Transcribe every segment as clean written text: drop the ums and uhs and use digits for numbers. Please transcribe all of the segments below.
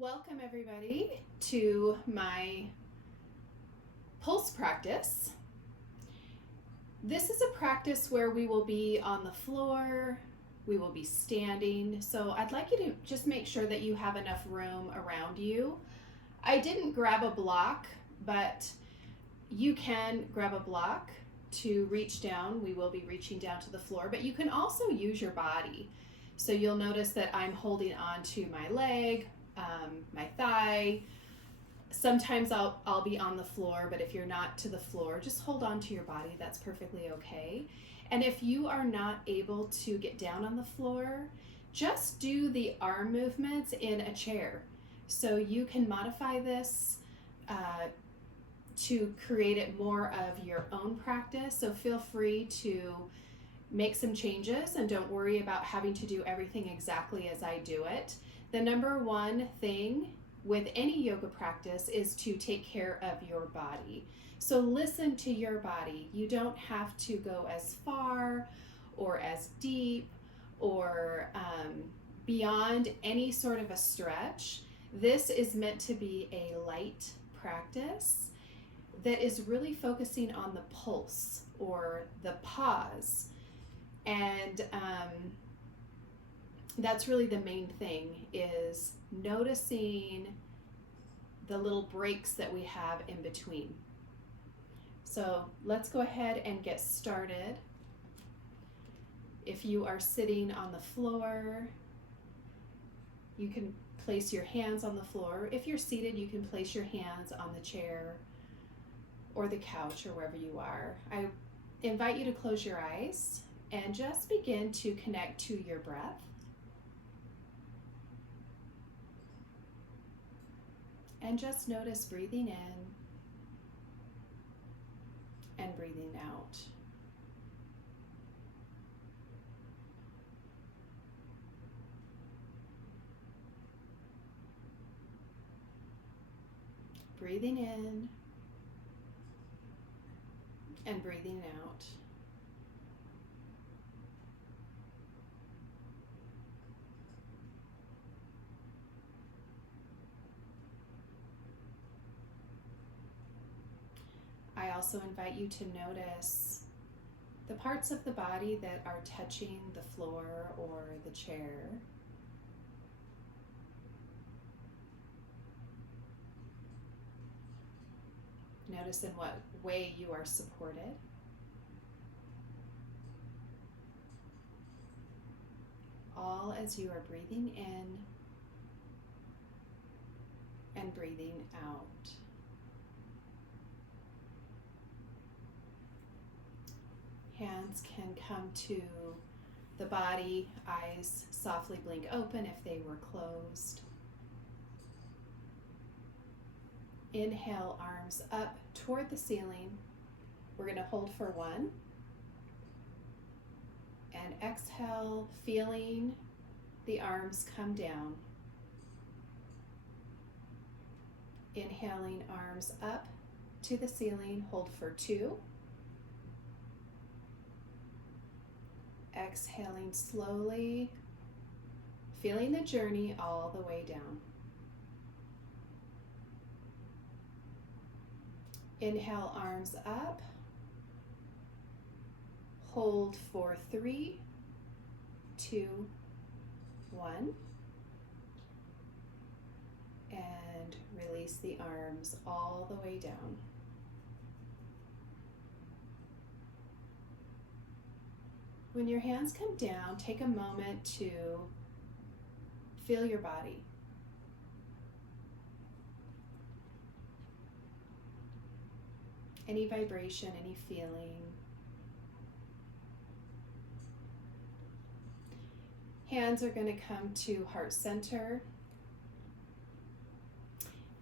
Welcome everybody to my pulse practice. This is a practice where we will be on the floor, we will be standing. So I'd like you to just make sure that you have enough room around you. I didn't grab a block, but you can grab a block to reach down. We will be reaching down to the floor, but you can also use your body. So you'll notice that I'm holding on to my leg, my thigh. Sometimes I'll be on the floor, but if you're not to the floor, just hold on to your body. That's perfectly okay. And if you are not able to get down on the floor, just do the arm movements in a chair. So you can modify this to create it more of your own practice. So feel free to make some changes and don't worry about having to do everything exactly as I do it. The number one thing with any yoga practice is to take care of your body. So listen to your body. You don't have to go as far or as deep or beyond any sort of a stretch. This is meant to be a light practice that is really focusing on the pulse or the pause. And that's really the main thing, is noticing the little breaks that we have in between. So let's go ahead and get started. If you are sitting on the floor, you can place your hands on the floor. If you're seated, you can place your hands on the chair or the couch or wherever you are. I invite you to close your eyes and just begin to connect to your breath. And just notice breathing in and breathing out. Breathing in and breathing out. I also invite you to notice the parts of the body that are touching the floor or the chair. Notice in what way you are supported. All as you are breathing in and breathing out. Hands can come to the body, eyes softly blink open if they were closed. Inhale, arms up toward the ceiling. We're going to hold for 1. And exhale, feeling the arms come down. Inhaling, arms up to the ceiling, hold for 2. Exhaling slowly, feeling the journey all the way down. Inhale, arms up. Hold for 3, 2, 1. And release the arms all the way down. When your hands come down, take a moment to feel your body. Any vibration, any feeling. Hands are going to come to heart center.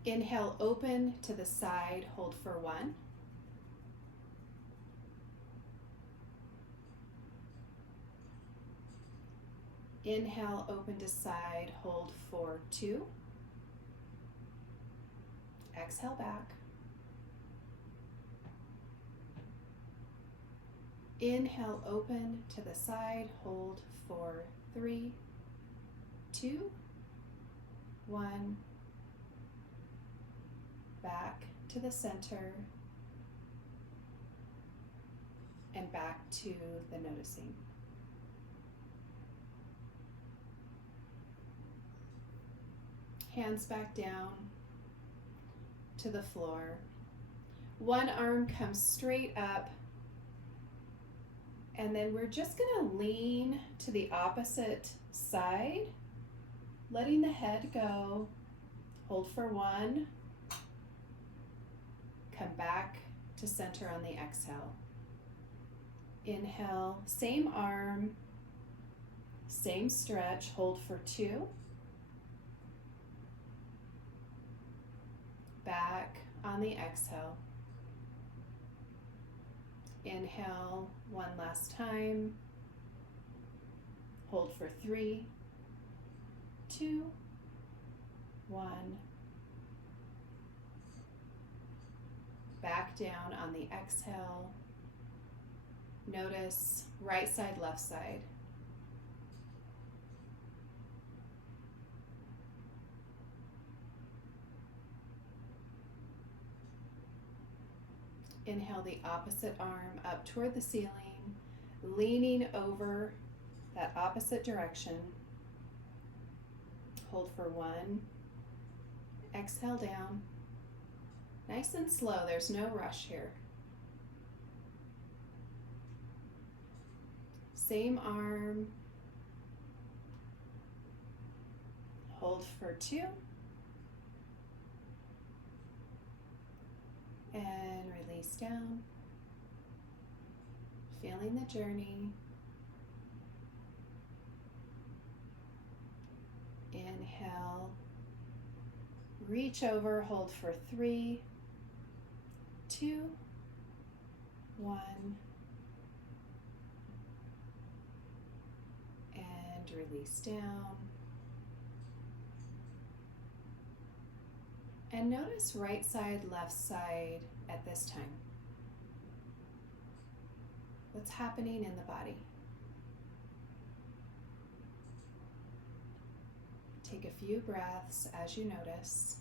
Inhale, open to the side, hold for 1. Inhale, open to side, hold for 2. Exhale back. Inhale, open to the side, hold for 3, 2, 1, back to the center and back to the noticing. Hands back down to the floor. One arm comes straight up, and then we're just going to lean to the opposite side, letting the head go. Hold for one. Come back to center on the exhale. Inhale, same arm, same stretch. Hold for two. Back on the exhale. Inhale one last time. Hold for 3, 2, 1. Back down on the exhale. Notice right side, left side. Inhale the opposite arm up toward the ceiling, leaning over that opposite direction. Hold for 1. Exhale down. Nice and slow, there's no rush here. Same arm. Hold for 2. And release down. Feeling the journey. Inhale. Reach over, hold for 3, 2, 1. And release down. And notice right side, left side at this time. What's happening in the body? Take a few breaths as you notice.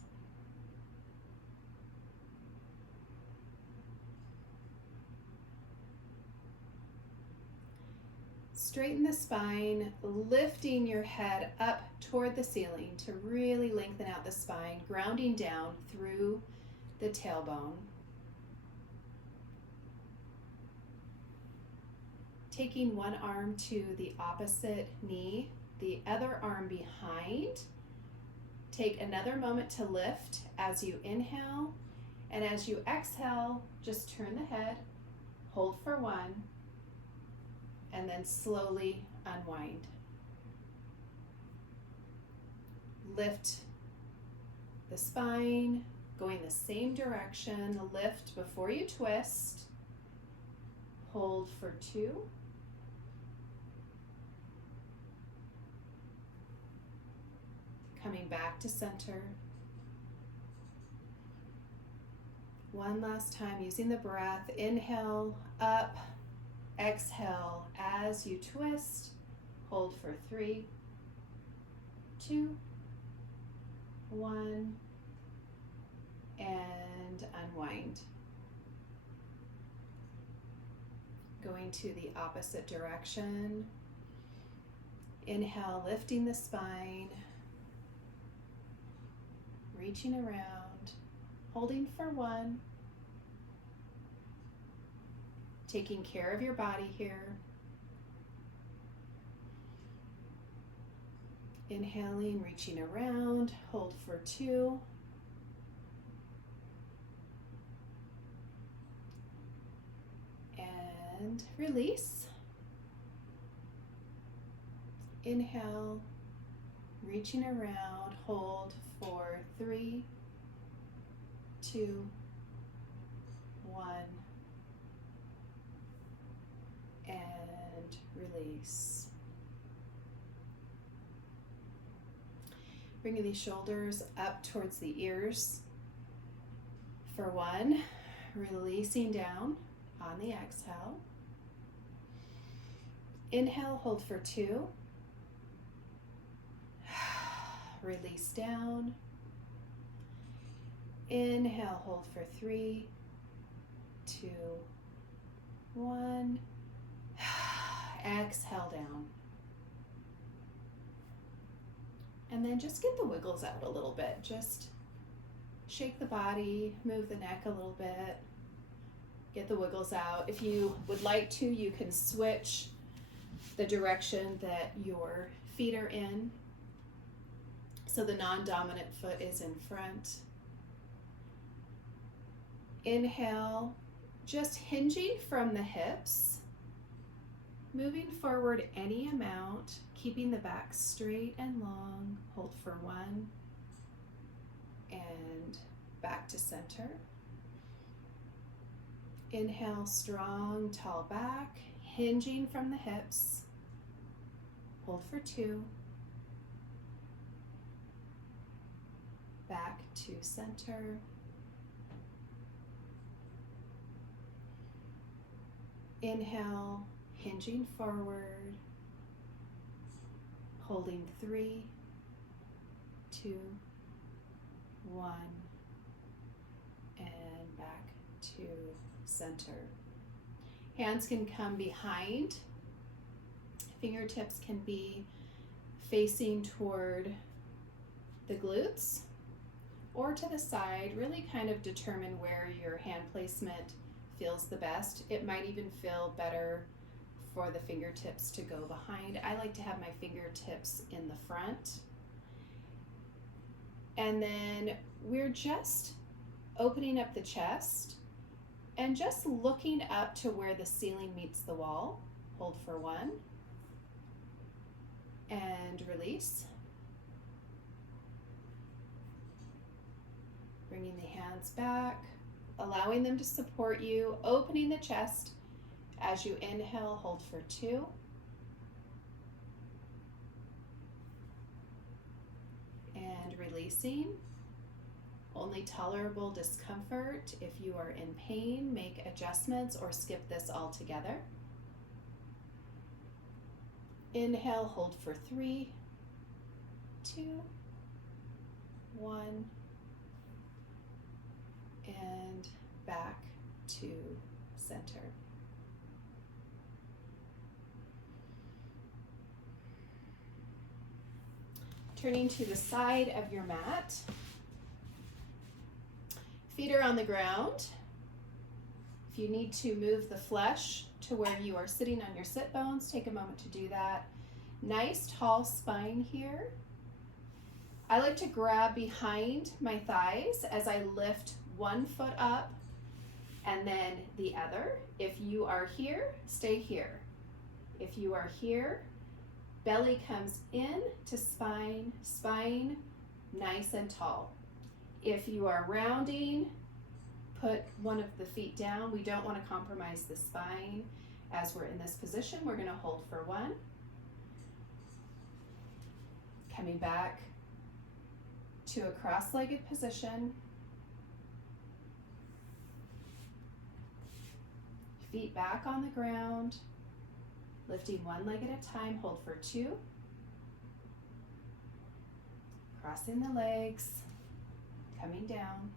Straighten the spine, lifting your head up toward the ceiling to really lengthen out the spine, grounding down through the tailbone. Taking one arm to the opposite knee, the other arm behind. Take another moment to lift as you inhale, and as you exhale, just turn the head, hold for 1, and then slowly unwind. Lift the spine, going the same direction. Lift before you twist. Hold for 2. Coming back to center. One last time using the breath. Inhale, up. Exhale as you twist. Hold for 3, 2, 1, and unwind. Going to the opposite direction. Inhale, lifting the spine. Reaching around. Holding for 1. Taking care of your body here. Inhaling, reaching around, hold for 2. And release. Inhale, reaching around, hold for 3, 2, 1. And release. Bringing these shoulders up towards the ears for 1, releasing down on the exhale. Inhale, hold for 2. Release down. Inhale, hold for 3, 2, 1. Exhale down. And then just get the wiggles out a little bit. Just shake the body, move the neck a little bit, get the wiggles out. If you would like to, you can switch the direction that your feet are in. So the non-dominant foot is in front. Inhale, just hinging from the hips, moving forward any amount, keeping the back straight and long. Hold for 1, and back to center. Inhale, strong, tall back, hinging from the hips. Hold for 2. Back to center. Inhale, hinging forward, holding 3, 2, 1, and back to center. Hands can come behind. Fingertips can be facing toward the glutes or to the side. Really kind of determine where your hand placement feels the best. It might even feel better for the fingertips to go behind. I like to have my fingertips in the front. And then we're just opening up the chest and just looking up to where the ceiling meets the wall. Hold for 1 and release. Bringing the hands back, allowing them to support you, opening the chest. As you inhale, hold for 2. And releasing. Only tolerable discomfort. If you are in pain, make adjustments or skip this altogether. Inhale, hold for 3, 2, 1, and back to center. Turning to the side of your mat. Feet are on the ground. If you need to move the flesh to where you are sitting on your sit bones, take a moment to do that. Nice tall spine here. I like to grab behind my thighs as I lift one foot up and then the other. If you are here, stay here. If you are here, belly comes in to spine, spine nice and tall. If you are rounding, put one of the feet down. We don't want to compromise the spine. As we're in this position, we're going to hold for 1. Coming back to a cross-legged position. Feet back on the ground. Lifting one leg at a time, hold for 2. Crossing the legs, coming down.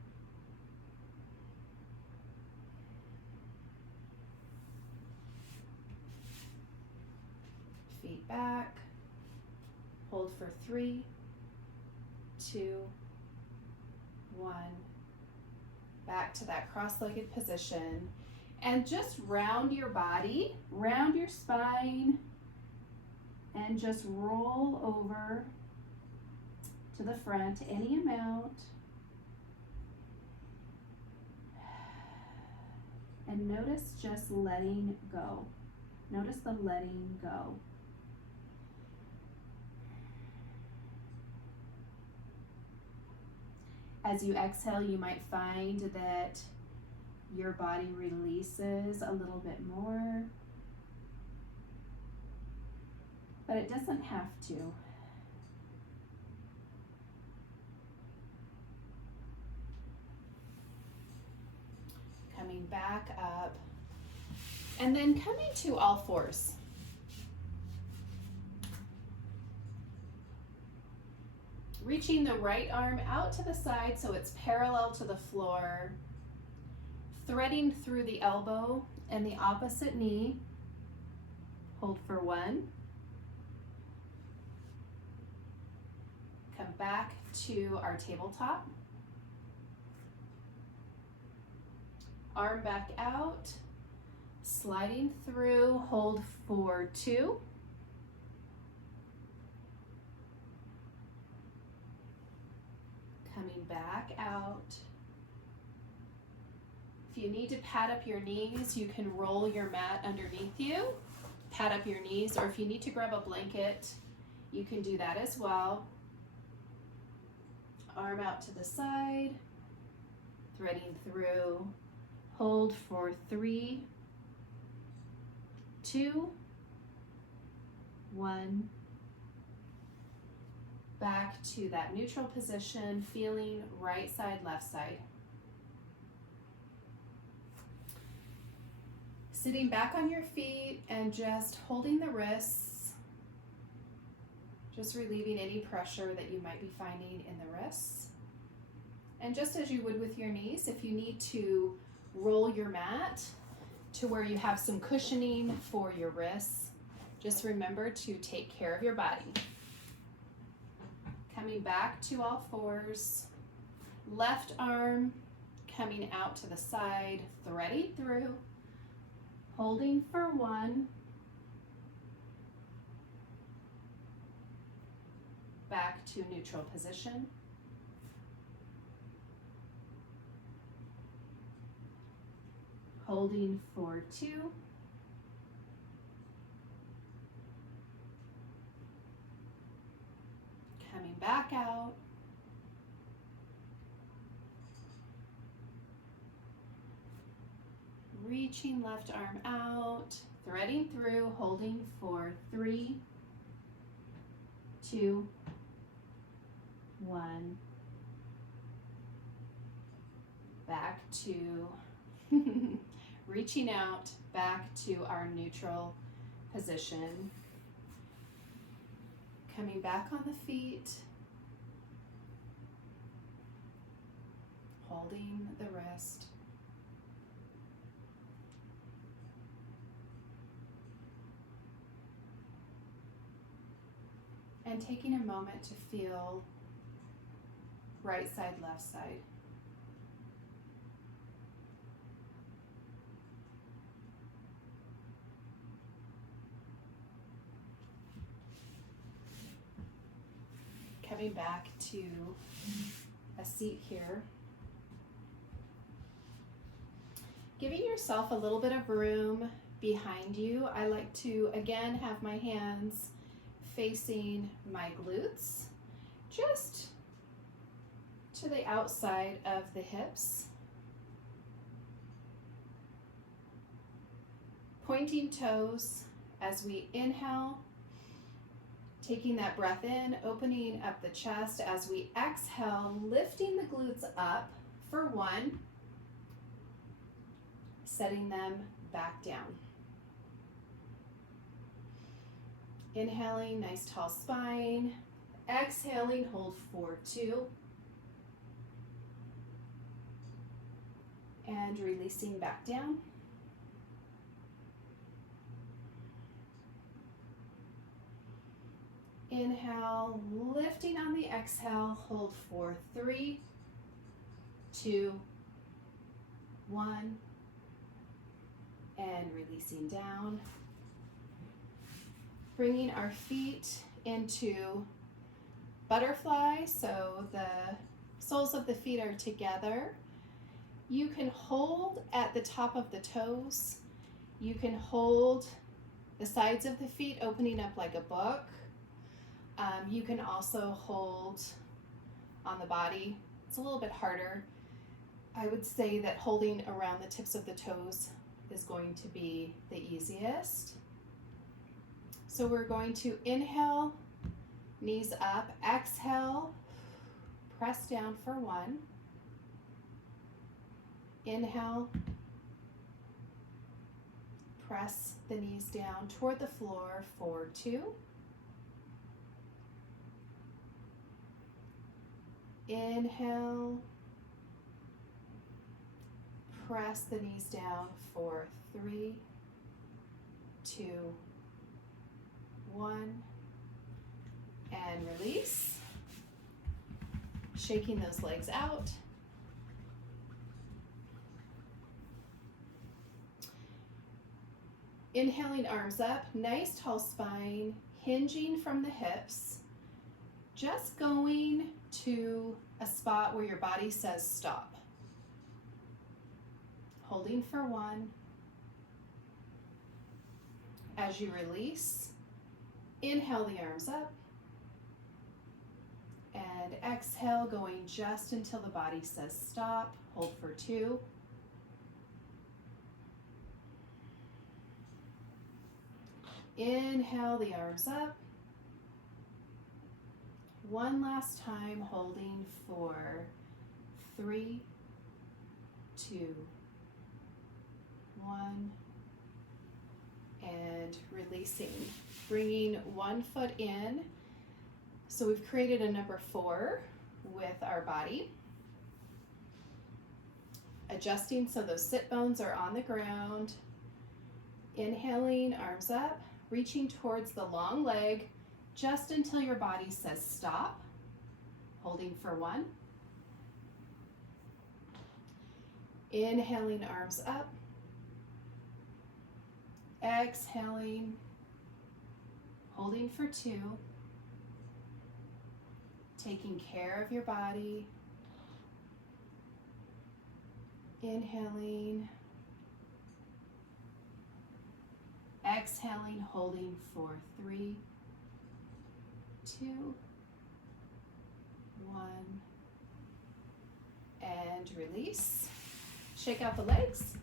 Feet back, hold for 3, 2, 1. Back to that cross-legged position. And just round your body, round your spine, and just roll over to the front any amount. And notice just letting go. Notice the letting go. As you exhale, you might find that your body releases a little bit more, but it doesn't have to. Coming back up, and then coming to all fours. Reaching the right arm out to the side so it's parallel to the floor. Threading through the elbow and the opposite knee. Hold for 1. Come back to our tabletop. Arm back out. Sliding through, hold for 2. Coming back out. If you need to pad up your knees, you can roll your mat underneath you, pad up your knees, or if you need to grab a blanket, you can do that as well. Arm out to the side, threading through, hold for 3, 2, 1. Back to that neutral position, feeling right side, left side. Sitting back on your feet and just holding the wrists, just relieving any pressure that you might be finding in the wrists. And just as you would with your knees, if you need to roll your mat to where you have some cushioning for your wrists, just remember to take care of your body. Coming back to all fours, left arm coming out to the side, threading through, holding for 1, back to neutral position, holding for 2, coming back out, reaching left arm out, threading through, holding for 3, 2, 1, back to reaching out, back to our neutral position. Coming back on the feet, holding the wrist. And taking a moment to feel right side, left side. Coming back to a seat here. Giving yourself a little bit of room behind you. I like to, again, have my hands facing my glutes, just to the outside of the hips. Pointing toes as we inhale. Taking that breath in, opening up the chest as we exhale, lifting the glutes up for 1, setting them back down. Inhaling, nice tall spine. Exhaling, hold for 2. And releasing back down. Inhale, lifting on the exhale, hold for 3, 2, 1, and releasing down. Bringing our feet into butterfly, so the soles of the feet are together. You can hold at the top of the toes. You can hold the sides of the feet opening up like a book. You can also hold on the body. It's a little bit harder. I would say that holding around the tips of the toes is going to be the easiest. So we're going to inhale, knees up, exhale, press down for 1. Inhale, press the knees down toward the floor for 2. Inhale. Press the knees down for 3, 2, 1. And release. Shaking those legs out. Inhaling, arms up, nice tall spine, hinging from the hips. Just going to a spot where your body says stop. Holding for 1. As you release, inhale the arms up. And exhale, going just until the body says stop. Hold for 2. Inhale the arms up. One last time, holding for 3, 2, 1. And releasing. Bringing 1 foot in. So we've created a number 4 with our body. Adjusting so those sit bones are on the ground. Inhaling, arms up, reaching towards the long leg just until your body says stop. Holding for 1. Inhaling, arms up. Exhaling, holding for 2. Taking care of your body. Inhaling. Exhaling, holding for 3, 2, 1. And release. Shake out the legs.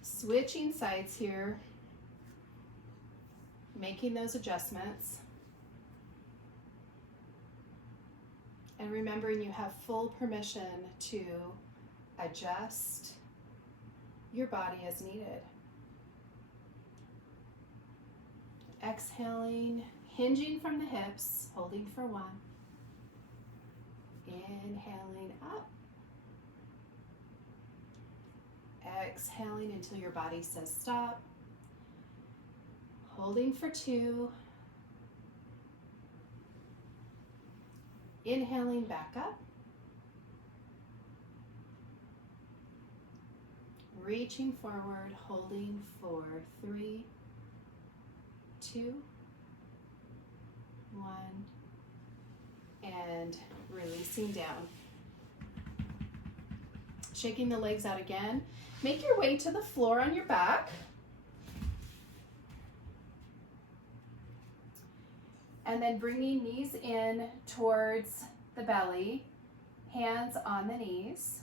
Switching sides here. Making those adjustments. And remembering you have full permission to adjust your body as needed. Exhaling, hinging from the hips, holding for 1. Inhaling up. Exhaling until your body says stop. Holding for 2. Inhaling back up. Reaching forward, holding for 3, 2, 1, and releasing down. Shaking the legs out again. Make your way to the floor on your back. And then bringing knees in towards the belly, hands on the knees.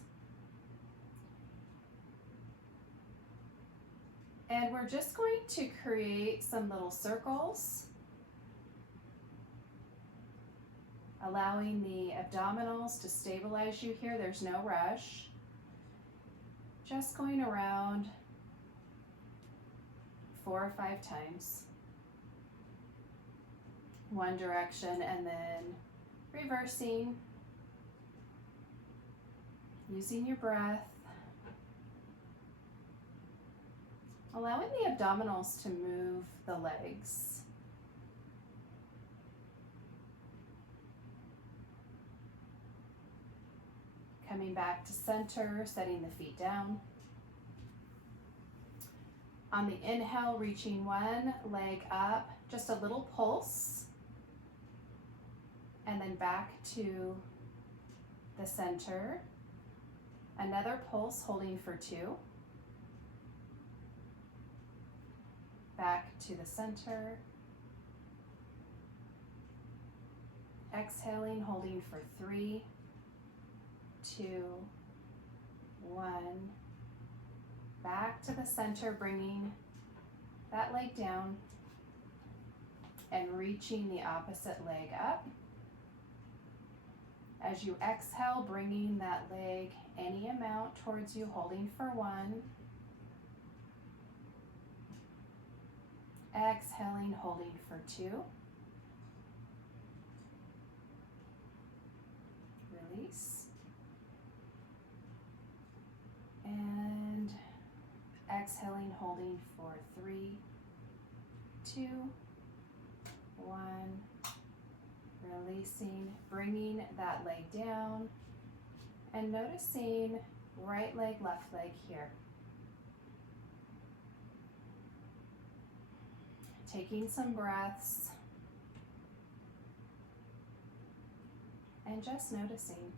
And we're just going to create some little circles, allowing the abdominals to stabilize you here. There's no rush. Just going around 4 or 5 times. One direction and then reversing, using your breath, allowing the abdominals to move the legs. Coming back to center, setting the feet down. On the inhale, reaching one leg up, just a little pulse. And then back to the center. Another pulse, holding for 2. Back to the center. Exhaling, holding for 3, 2, 1. Back to the center, bringing that leg down and reaching the opposite leg up. As you exhale, bringing that leg any amount towards you, holding for 1. Exhaling, holding for 2. release. And exhaling, holding for 3, 2, 1. Releasing, bringing that leg down and noticing right leg, left leg here. Taking some breaths and just noticing.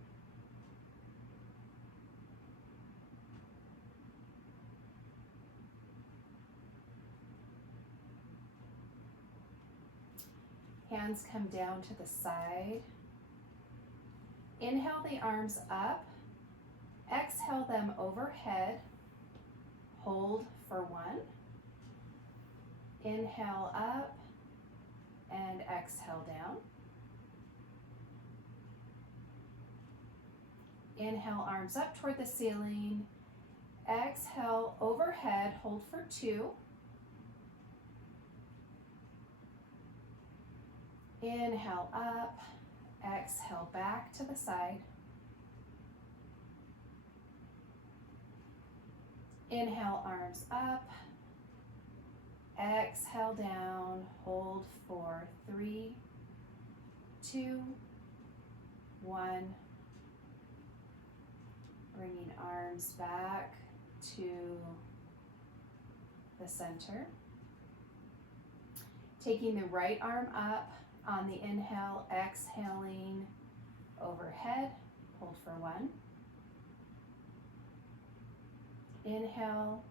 Hands come down to the side. Inhale the arms up. Exhale them overhead. Hold for 1. Inhale up and exhale down. Inhale, arms up toward the ceiling. Exhale, overhead, hold for 2. Inhale up, exhale back to the side. Inhale, arms up. Exhale down, hold for 3, 2, 1. Bringing arms back to the center. Taking the right arm up on the inhale, exhaling overhead, hold for 1. Inhale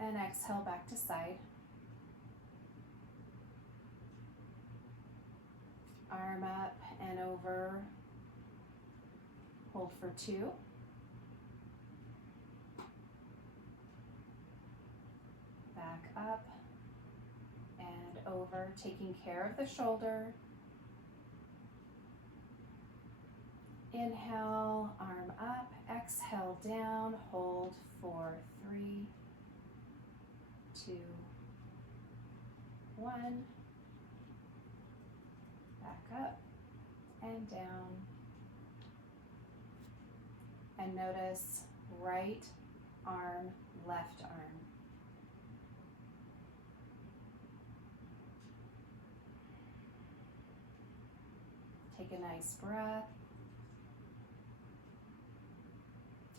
and exhale back to side. Arm up and over, hold for 2. Back up and over, taking care of the shoulder. Inhale, arm up, exhale down, hold for 3, 2, 1. Back up and down. And notice right arm, left arm. Take a nice breath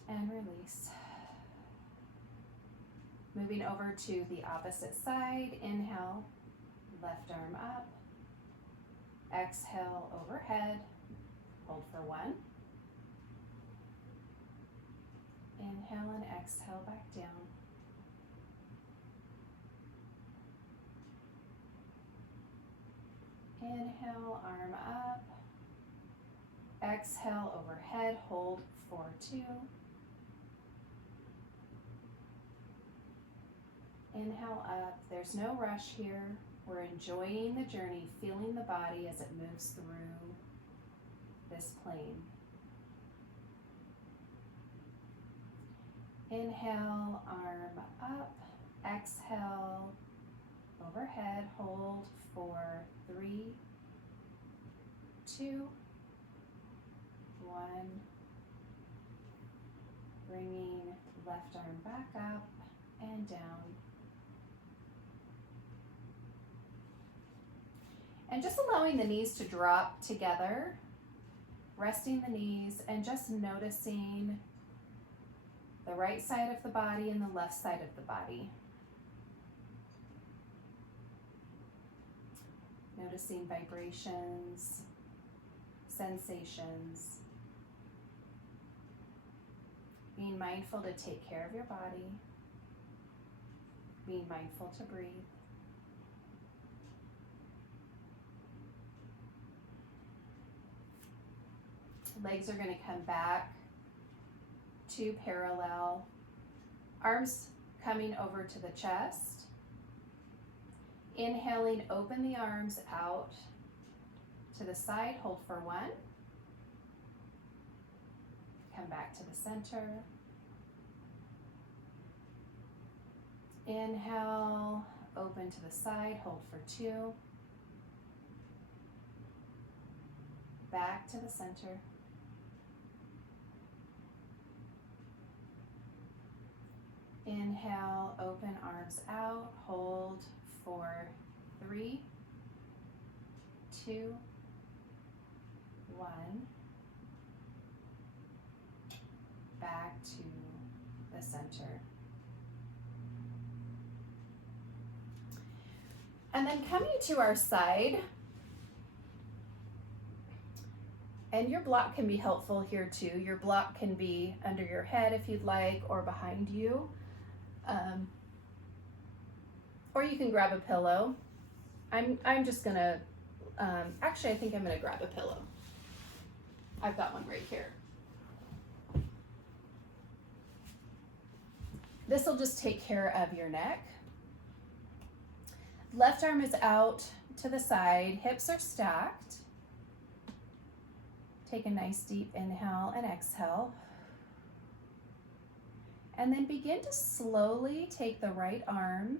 and release. Moving over to the opposite side, inhale, left arm up. Exhale overhead, hold for 1. Inhale and exhale back down. Inhale, arm up. Exhale overhead, hold for 2. Inhale up, there's no rush here. We're enjoying the journey, feeling the body as it moves through this plane. Inhale, arm up. Exhale, overhead, hold for 3, 2, 1. Bringing left arm back up and down. And just allowing the knees to drop together, resting the knees and just noticing the right side of the body and the left side of the body. Noticing vibrations, sensations. Being mindful to take care of your body. Being mindful to breathe. Legs are going to come back to parallel. Arms coming over to the chest. Inhaling, open the arms out to the side, hold for 1. Come back to the center. Inhale, open to the side, hold for 2. Back to the center. Inhale, open arms out, hold for 3, 2, 1. Back to the center. And then coming to our side, and your block can be helpful here too. Your block can be under your head if you'd like, or behind you. Or you can grab a pillow. I'm just gonna, actually I think I'm gonna grab a pillow. I've got one right here. This will just take care of your neck. Left arm is out to the side, hips are stacked. Take a nice deep inhale and exhale. And then begin to slowly take the right arm,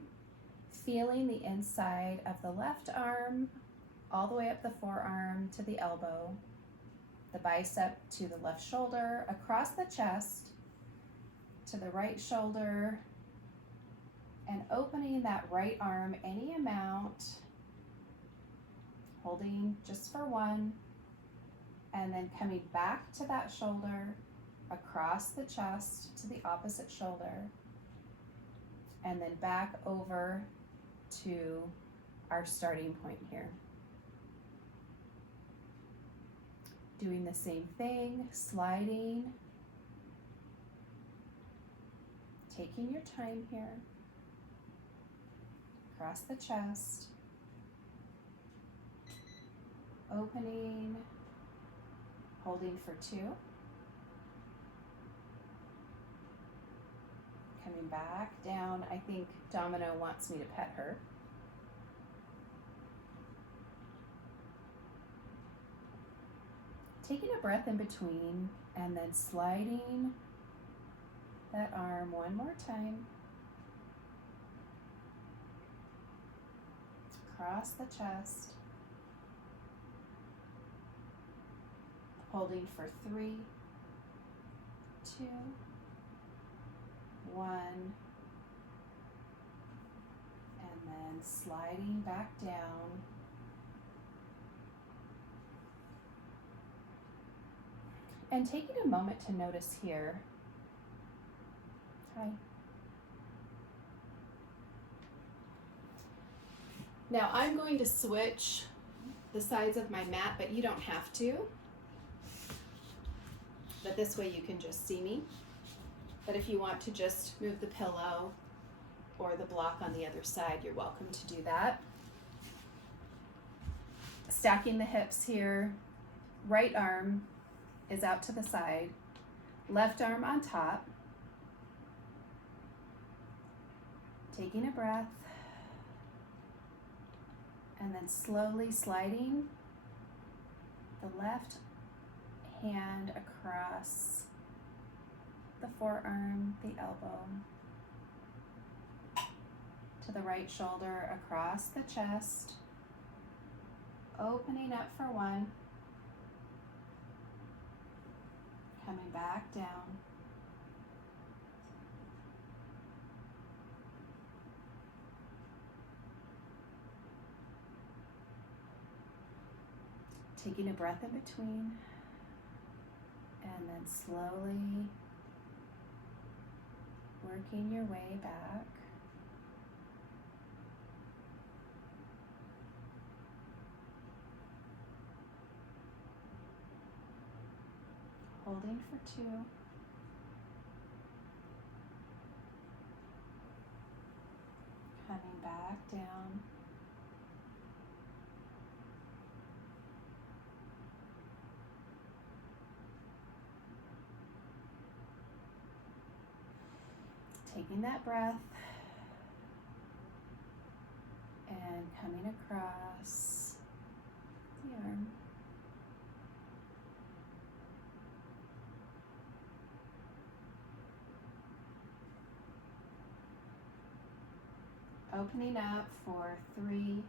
feeling the inside of the left arm, all the way up the forearm to the elbow, the bicep to the left shoulder, across the chest to the right shoulder, and opening that right arm any amount, holding just for 1, and then coming back to that shoulder, across the chest to the opposite shoulder, and then back over to our starting point here. Doing the same thing, sliding, taking your time here, across the chest, opening, holding for 2, coming back down. I think Domino wants me to pet her. Taking a breath in between and then sliding that arm one more time across the chest, holding for 3, 2, 1, and then sliding back down. And taking a moment to notice here. Hi. Now I'm going to switch the sides of my mat, but you don't have to. But this way you can just see me. But if you want to just move the pillow or the block on the other side, you're welcome to do that. Stacking the hips here. Right arm is out to the side. Left arm on top. Taking a breath. And then slowly sliding the left hand across the forearm, the elbow, to the right shoulder, across the chest, opening up for 1, coming back down, taking a breath in between, and then slowly working your way back. Holding for 2. Coming back down. Taking that breath and coming across the arm. Opening up for 3,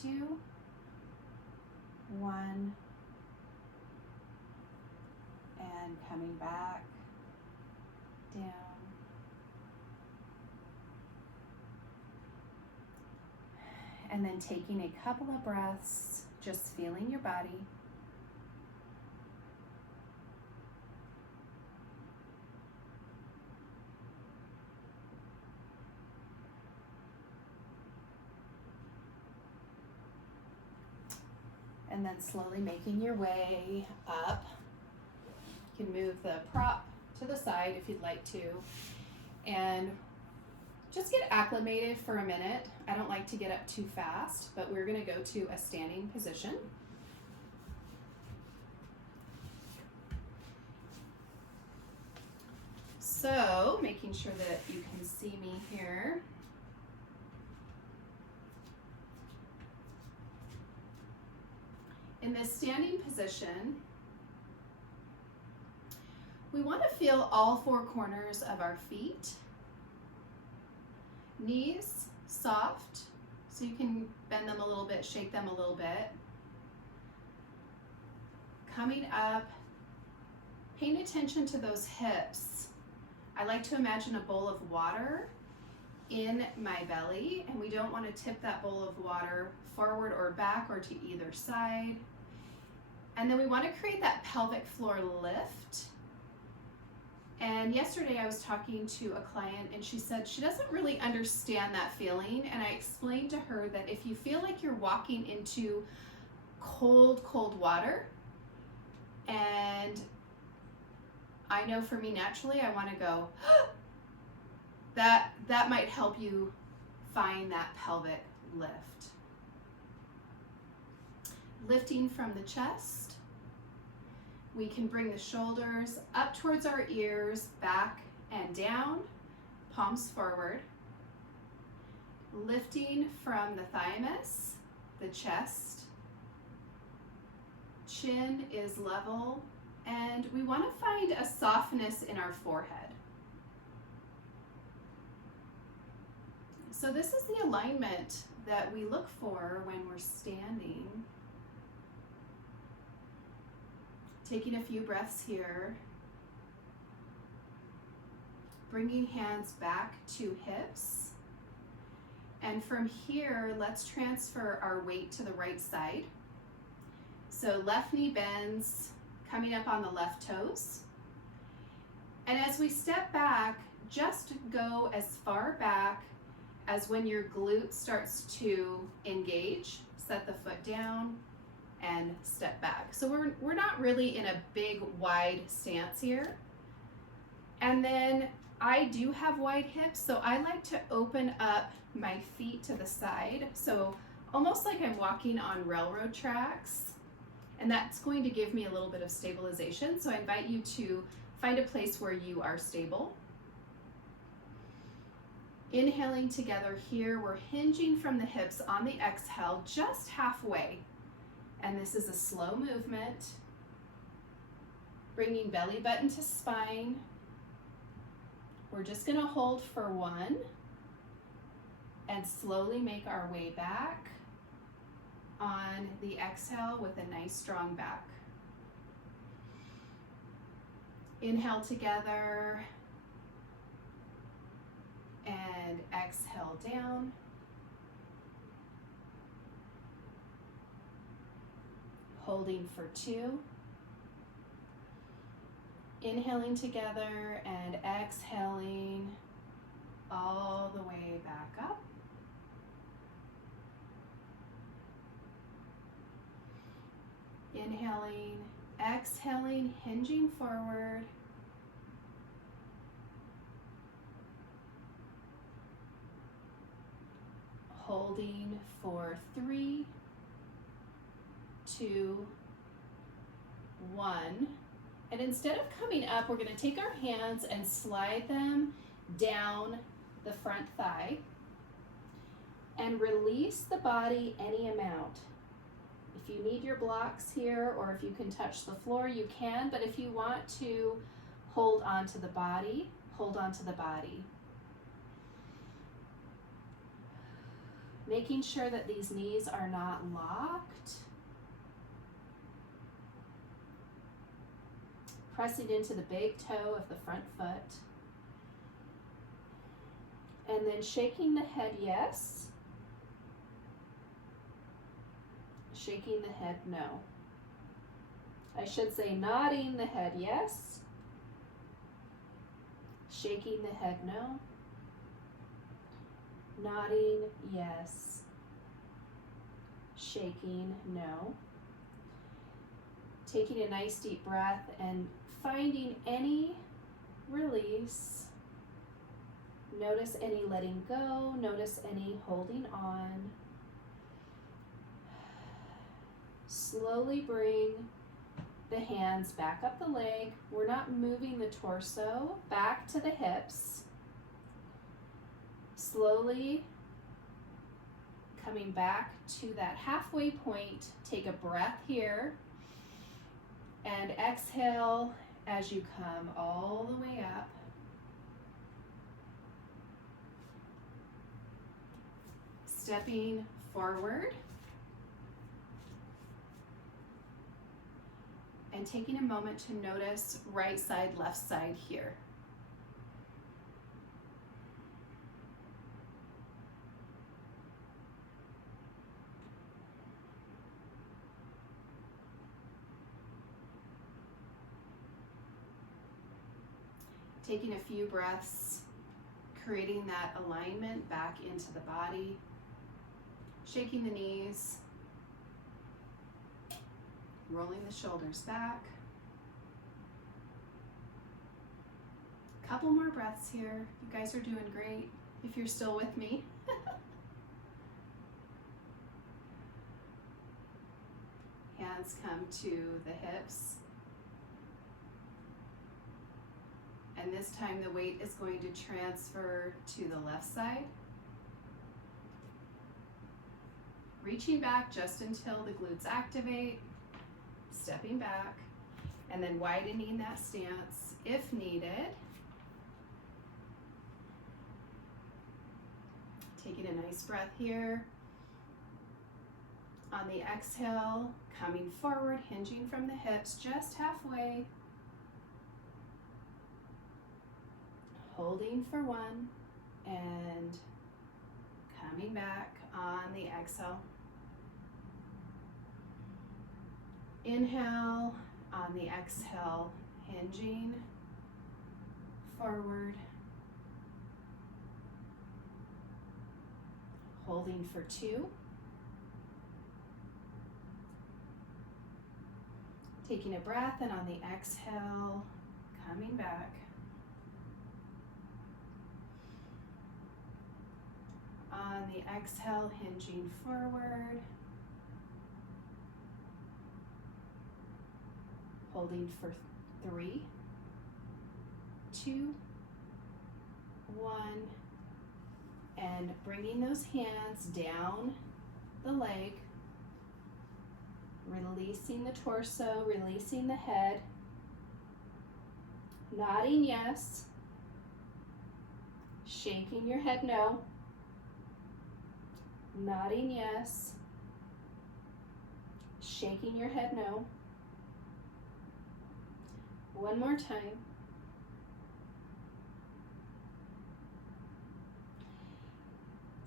2, 1, and coming back down. And then taking a couple of breaths, just feeling your body. And then slowly making your way up. You can move the prop to the side if you'd like to. And just get acclimated for a minute. I don't like to get up too fast, but we're going to go to a standing position. So, making sure that you can see me here. In this standing position, we want to feel all four corners of our feet. Knees soft, so you can bend them a little bit, shake them a little bit. Coming up, paying attention to those hips. I like to imagine a bowl of water in my belly, and we don't want to tip that bowl of water forward or back or to either side. And then we want to create that pelvic floor lift. And yesterday I was talking to a client and she said she doesn't really understand that feeling. And I explained to her that if you feel like you're walking into cold, cold water, and I know for me naturally I want to go, that might help you find that pelvic lift. Lifting from the chest, we can bring the shoulders up towards our ears, back and down, palms forward. Lifting from the thymus, the chest, chin is level, and we want to find a softness in our forehead. So this is the alignment that we look for when we're standing. Taking a few breaths here. Bringing hands back to hips. And from here, let's transfer our weight to the right side. So left knee bends, coming up on the left toes. And as we step back, just go as far back as when your glute starts to engage. Set the foot down and step back. So we're not really in a big wide stance here. And then I do have wide hips, so I like to open up my feet to the side. So almost like I'm walking on railroad tracks. And that's going to give me a little bit of stabilization. So I invite you to find a place where you are stable. Inhaling together here, we're hinging from the hips on the exhale just halfway. And this is a slow movement. Bringing belly button to spine. We're just going to hold for 1 and slowly make our way back on the exhale with a nice strong back. Inhale together and exhale down. Holding for 2. Inhaling together and exhaling all the way back up. Inhaling, exhaling, hinging forward. Holding for 3, 2, 1. And instead of coming up, we're going to take our hands and slide them down the front thigh and release the body any amount. If you need your blocks here, or if you can touch the floor, you can, but if you want to hold onto the body, hold onto the body. Making sure that these knees are not locked. Pressing into the big toe of the front foot. And then shaking the head yes. Shaking the head, no. I should say nodding the head, yes. Shaking the head, no. Nodding, yes. Shaking, no. Taking a nice deep breath and finding any release. Notice any letting go. Notice any holding on. Slowly bring the hands back up the leg. We're not moving the torso back to the hips. Slowly coming back to that halfway point. Take a breath here and exhale as you come all the way up. Stepping forward and taking a moment to notice right side, left side here. Taking a few breaths, creating that alignment back into the body, shaking the knees, rolling the shoulders back. Couple more breaths here. You guys are doing great if you're still with me. Hands come to the hips. And this time the weight is going to transfer to the left side. Reaching back just until the glutes activate, stepping back, and then widening that stance if needed. Taking a nice breath here. On the exhale, coming forward, hinging from the hips just halfway. Holding for one and coming back on the exhale. Inhale, on the exhale, hinging forward. Holding for two. Taking a breath and on the exhale, coming back. On the exhale, hinging forward. Holding for 3, 2, 1, and bringing those hands down the leg, releasing the torso, releasing the head, nodding yes, shaking your head no, nodding yes, shaking your head no. One more time.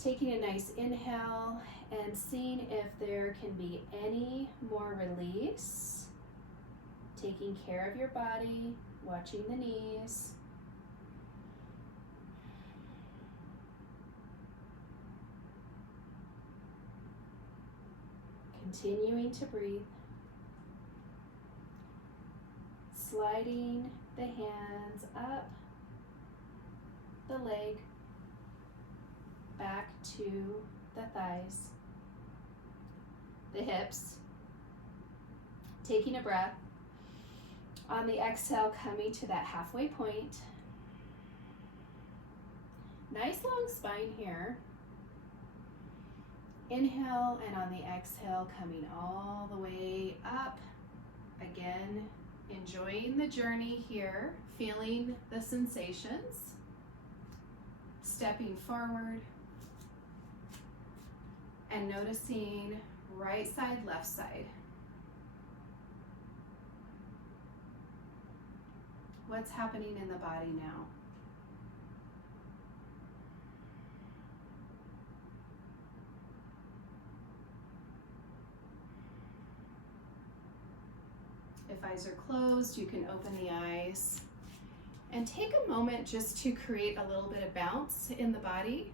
Taking a nice inhale and seeing if there can be any more release. Taking care of your body, watching the knees. Continuing to breathe. Sliding the hands up the leg, back to the thighs, the hips. Taking a breath. On the exhale, coming to that halfway point. Nice long spine here. Inhale, and on the exhale, coming all the way up. Again, enjoying the journey here, feeling the sensations. Stepping forward and noticing right side, left side. What's happening in the body now? If eyes are closed, you can open the eyes and take a moment just to create a little bit of bounce in the body.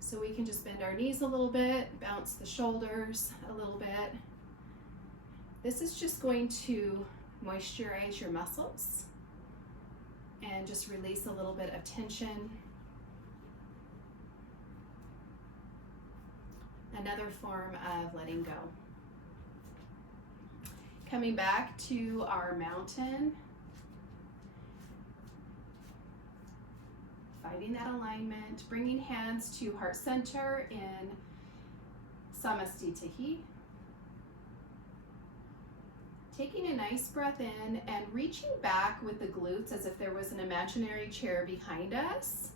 So we can just bend our knees a little bit, bounce the shoulders a little bit. This is just going to moisturize your muscles and just release a little bit of tension. Another form of letting go. Coming back to our mountain. Finding that alignment, bringing hands to heart center in Samastitihi. Taking a nice breath in and reaching back with the glutes as if there was an imaginary chair behind us.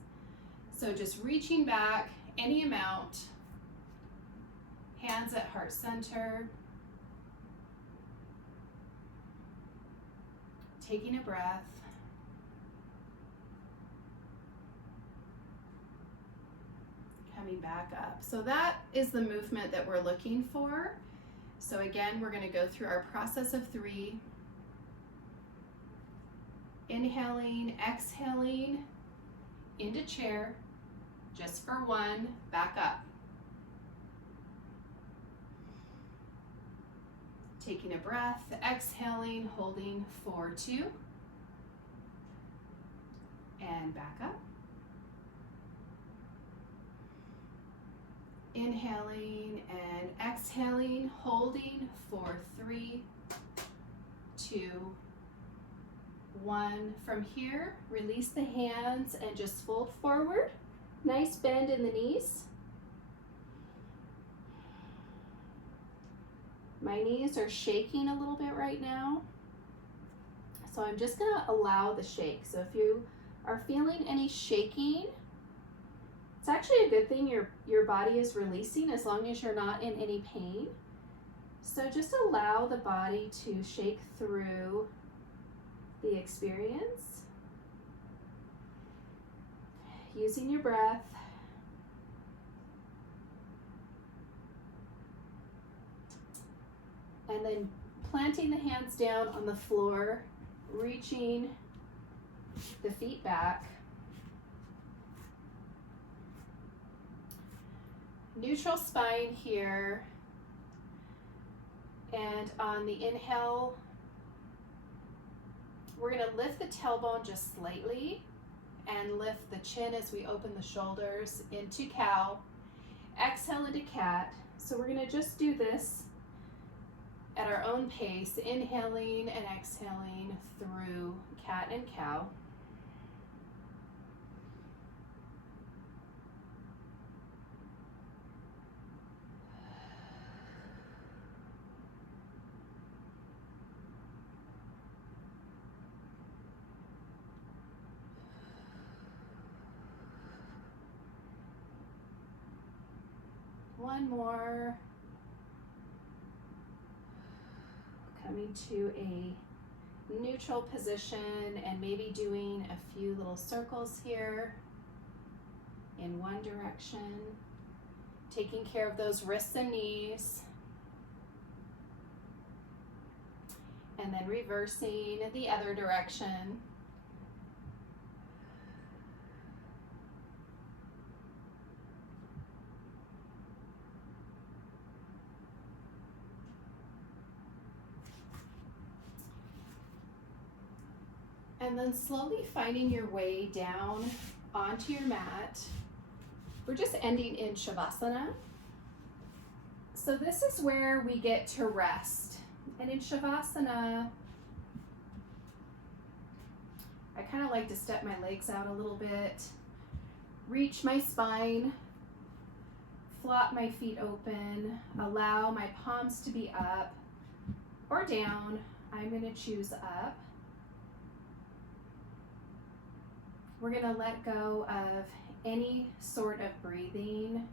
So just reaching back any amount, hands at heart center. Taking a breath. Coming back up. So that is the movement that we're looking for. So again, we're going to go through our process of 3. Inhaling, exhaling into chair, just for 1, back up. Taking a breath, exhaling, holding for 2, and back up. Inhaling and exhaling, holding for 3, 2, 1. From here, release the hands and just fold forward. Nice bend in the knees. My knees are shaking a little bit right now, so I'm just going to allow the shake. So if you are feeling any shaking, it's actually a good thing your body is releasing as long as you're not in any pain. So just allow the body to shake through the experience. Using your breath. And then planting the hands down on the floor, reaching the feet back. Neutral spine here, and on the inhale, we're going to lift the tailbone just slightly and lift the chin as we open the shoulders into cow. Exhale into cat. So we're going to just do this at our own pace, inhaling and exhaling through cat and cow. One more. Coming to a neutral position and maybe doing a few little circles here in one direction. Taking care of those wrists and knees. And then reversing the other direction. And then slowly finding your way down onto your mat. We're just ending in Shavasana. So this is where we get to rest. And in Shavasana, I kind of like to step my legs out a little bit, reach my spine, flop my feet open, allow my palms to be up or down. I'm going to choose up. We're going to let go of any sort of breathing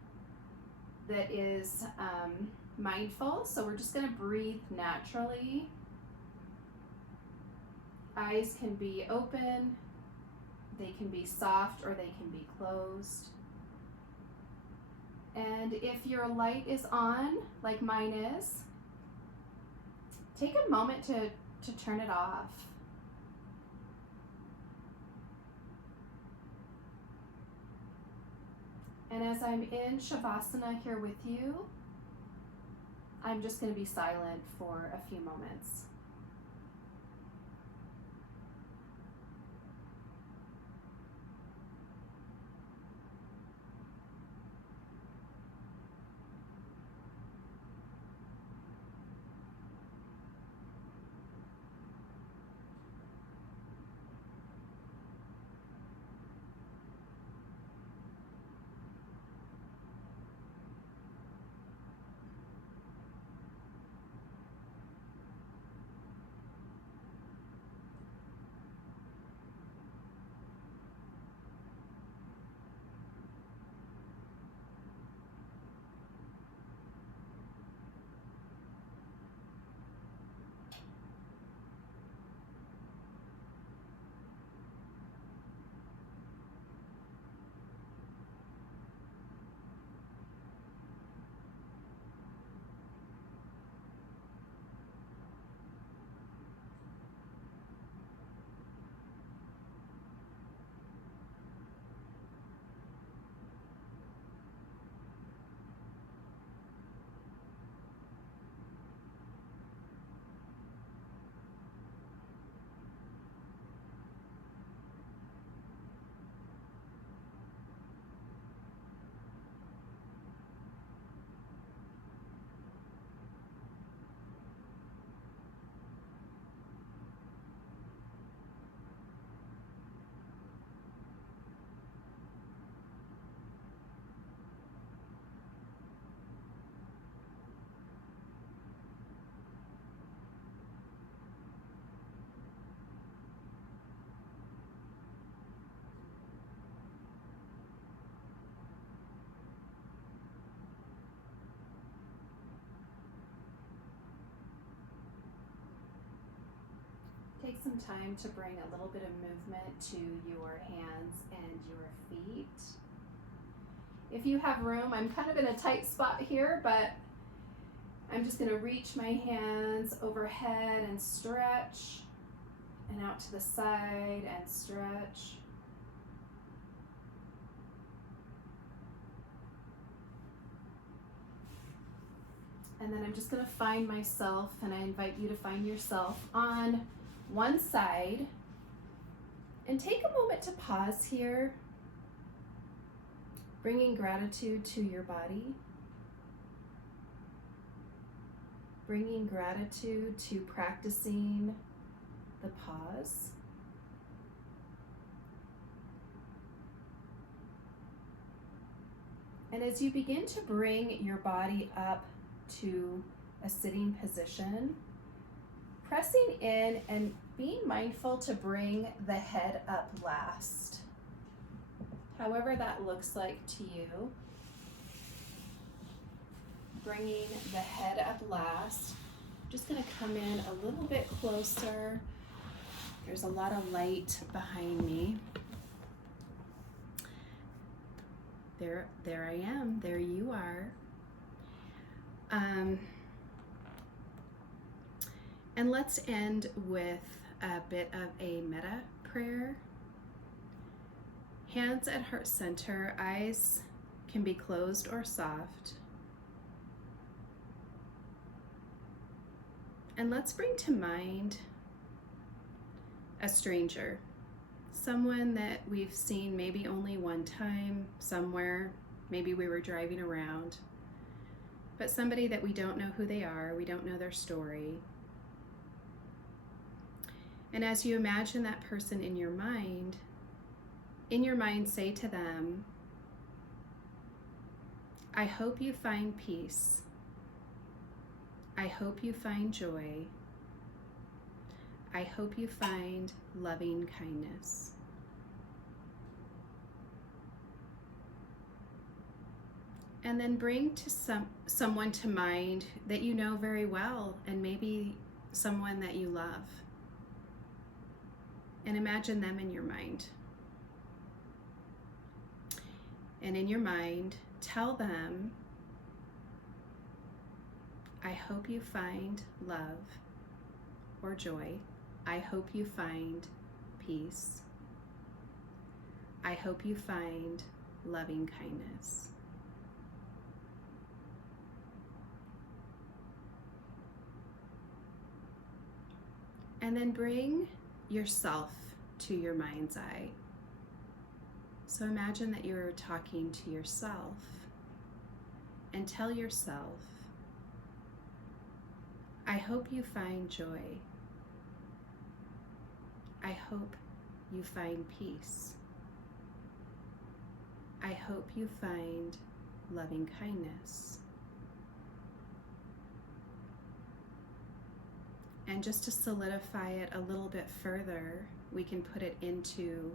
that is mindful. So we're just going to breathe naturally. Eyes can be open, they can be soft, or they can be closed. And if your light is on, like mine is, take a moment to to turn it off. And as I'm in Shavasana here with you, I'm just going to be silent for a few moments. Take some time to bring a little bit of movement to your hands and your feet. If you have room, I'm kind of in a tight spot here, but I'm just going to reach my hands overhead and stretch, and out to the side and stretch. And then I'm just going to find myself, and I invite you to find yourself on one side, and take a moment to pause here, bringing gratitude to your body, bringing gratitude to practicing the pause. And as you begin to bring your body up to a sitting position, pressing in and being mindful to bring the head up last. However that looks like to you. Bringing the head up last. I'm just going to come in a little bit closer. There's a lot of light behind me. There I am. There you are. And let's end with a bit of a metta prayer. Hands at heart center, eyes can be closed or soft. And let's bring to mind a stranger, someone that we've seen maybe only one time somewhere, maybe we were driving around, but somebody that we don't know who they are, we don't know their story. And as you imagine that person in your mind say to them, I hope you find peace. I hope you find joy. I hope you find loving kindness. And then bring to someone to mind that you know very well, and maybe someone that you love. And imagine them in your mind. And in your mind, tell them, I hope you find love. or joy. I hope you find peace. I hope you find loving kindness. And then bring yourself to your mind's eye. So imagine that you're talking to yourself and tell yourself, I hope you find joy. I hope you find peace. I hope you find loving kindness. And just to solidify it a little bit further, we can put it into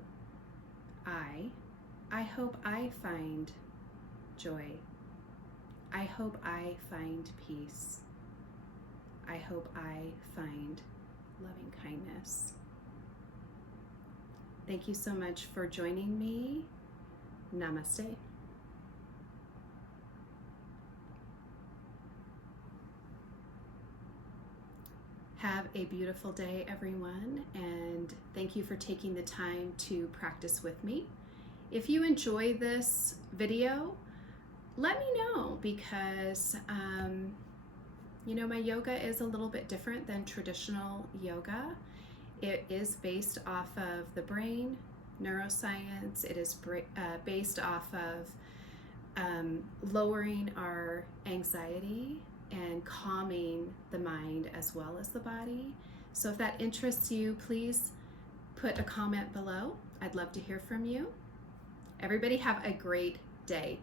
I hope I find joy. I hope I find peace. I hope I find loving kindness. Thank you so much for joining me. Namaste. Have a beautiful day, everyone, and thank you for taking the time to practice with me. If you enjoy this video, let me know, because my yoga is a little bit different than traditional yoga. It is based off of the brain, neuroscience. It is based off of lowering our anxiety and calming the mind as well as the body. So if that interests you, please put a comment below. I'd love to hear from you. Everybody have a great day.